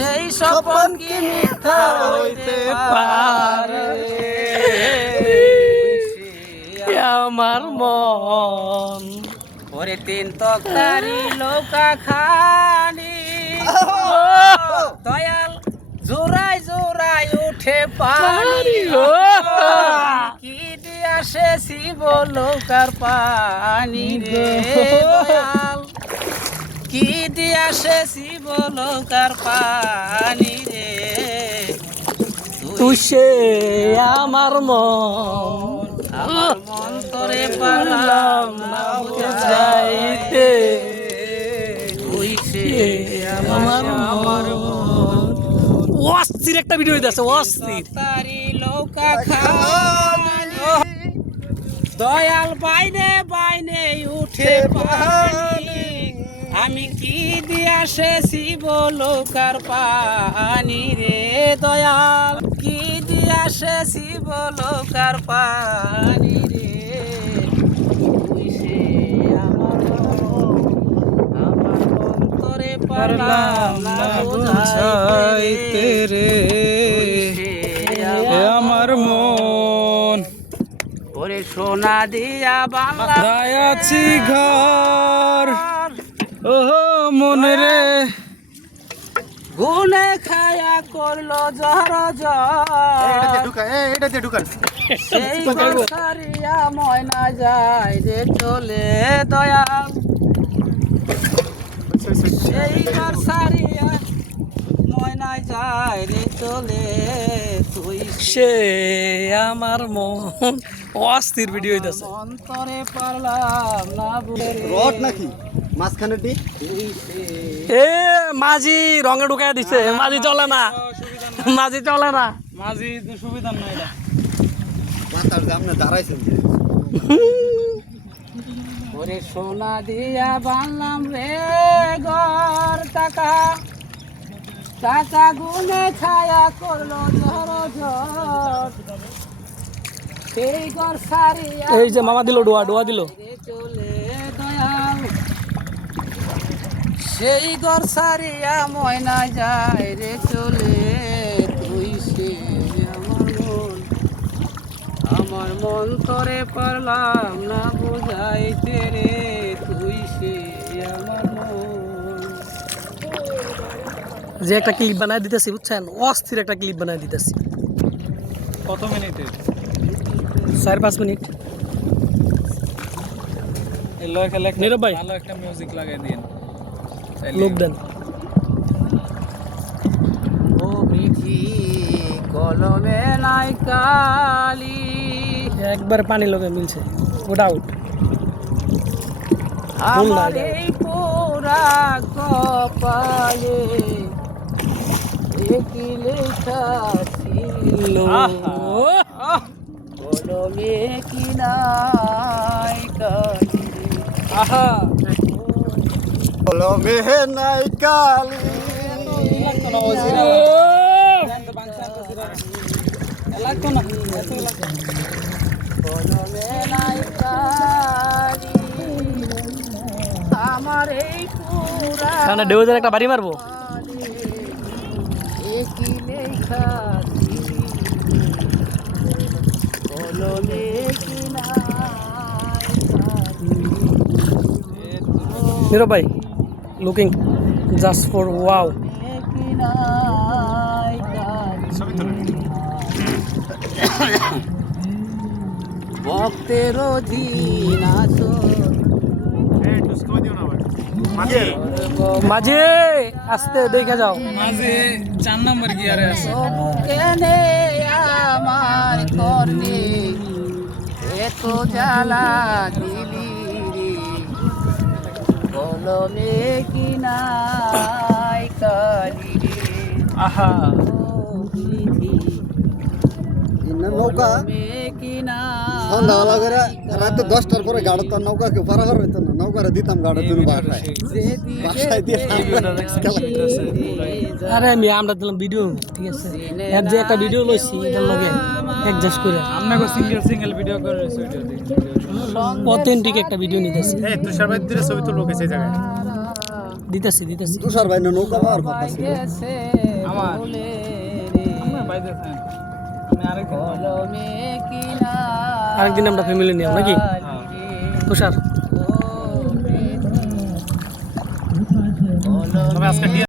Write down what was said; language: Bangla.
সেই স্বপন কি মিথ্যা হইতে পারে। আমার মন। ওরে তিন তক্তারি লৌকা খানি দয়াল জোড়াই জোড়াই উঠে পানি। কি দিয়া সে শিব লৌকার পানি রে কি দিয়া সে শিব লৌকার পানি রে? তুই সে আমার মন। আমার মন তোরে পারলাম না তুই সে আমার আমার অস্থির একটা ভিডিও দিতেছে অস্থির। তারি লৌকা খানি দয়াল বাইনে বাইনে উঠে পানি আমি কি দিয়া সে শিব লৌকার পানি রে দয়াল? কি দিয়া সে শিব লৌকার পানি রে? আমার আমার অন্তরে পারলাম না বুঝাইতে রে। আমার মন। ওরে সোনা দিয়া বাংলা আছি ঘর। ওহো মন রে। গুনে খায়া করল জহর জর সেই সারিয়া ময়না যায় রে চলে দয়াল। সেই সারিয়া ময়না যায় রে চলে সে আমার মন। অস্থির ভিডিও দিতেছে অন্তরে পারলাম না বুঝে। রড নাকি? মাঝখানে দি এ মাঝি রঙে ঢুকাই দিছে। মাঝি চলে না মাঝি চলে না। মাঝি সুবিধা নাই এটা। মাথার সামনে দাঁড়াইছেন ওরে সোনা দিয়া বানলাম রে ঘর টাকা। গুনে ছায়া করল ঝড় ঝড়। সেই ঘর সারিয়া এই যে মামা দিল ডোয়া ডোয়া দিল। চলে দয়াল। সেই ঘর সারিয়া ময়না যায় রে চলে তুই সে আমার মন আমার মন তোরে পারলাম না বুঝাইতে রে। যে একটা ক্লিপ বানায় দিতেছি বুঝছেন? অস্থির একটা ক্লিপ বানায় দিতেছি। কত মিনিটে? চার পাঁচ মিনিট। নীরব ভাই। ভালো একটা মিউজিক লাগাই দিন। লোক দেন। ও বিধি কলমে নাই কালি। একবার পানি লোকে মিলছে। ওটা আউট আমার পোড়া কপালে। একই লেখা ছিল কলমে কি নাই কালি। আহা। কলমে নাই কালি। কলমে নাই কালি। আমার এই সামনে একটা বাড়ি মারবো। একই লেখা কলমে নীরব ভাই লুকিং জাস্ট ফর ওয়াও ভক্তের অধীন আছো মাঝে। আসতে দেখে যাও। মাঝে চার নম্বর গিয়ারে আছে। কেনে আমার কর্ণে এত জ্বালা দিলি রে কলমে কি নাই কালি আহা। নৌকা। সন্ধ্যাবেলা করে রাতে দশটার পরে গাড়ো তো নৌকা কেউ পারা করা হইতো না নৌকারে দিতাম গাড়ো তুমি বাসায়। বাসায় দিয়ে আরে আমি আমরা দিলাম ভিডিও ঠিক আছে? এর যে একটা ভিডিও লইছি এটার লগে অ্যাডজাস্ট করে। আপনাকে সিঙ্গেল সিঙ্গেল ভিডিও করে অথেন্টিক একটা ভিডিও নিতেছি। এই তুষার ভাই ছবি তো লোক সেই জায়গায়। দিতেছি দিতেছি। তুষার ভাই নৌকা পাওয়ার কথা ছিল আমার। আমার আছেন আমি আরেকদিন আমরা ফ্যামিলি নিয়ে নাকি? তুষার।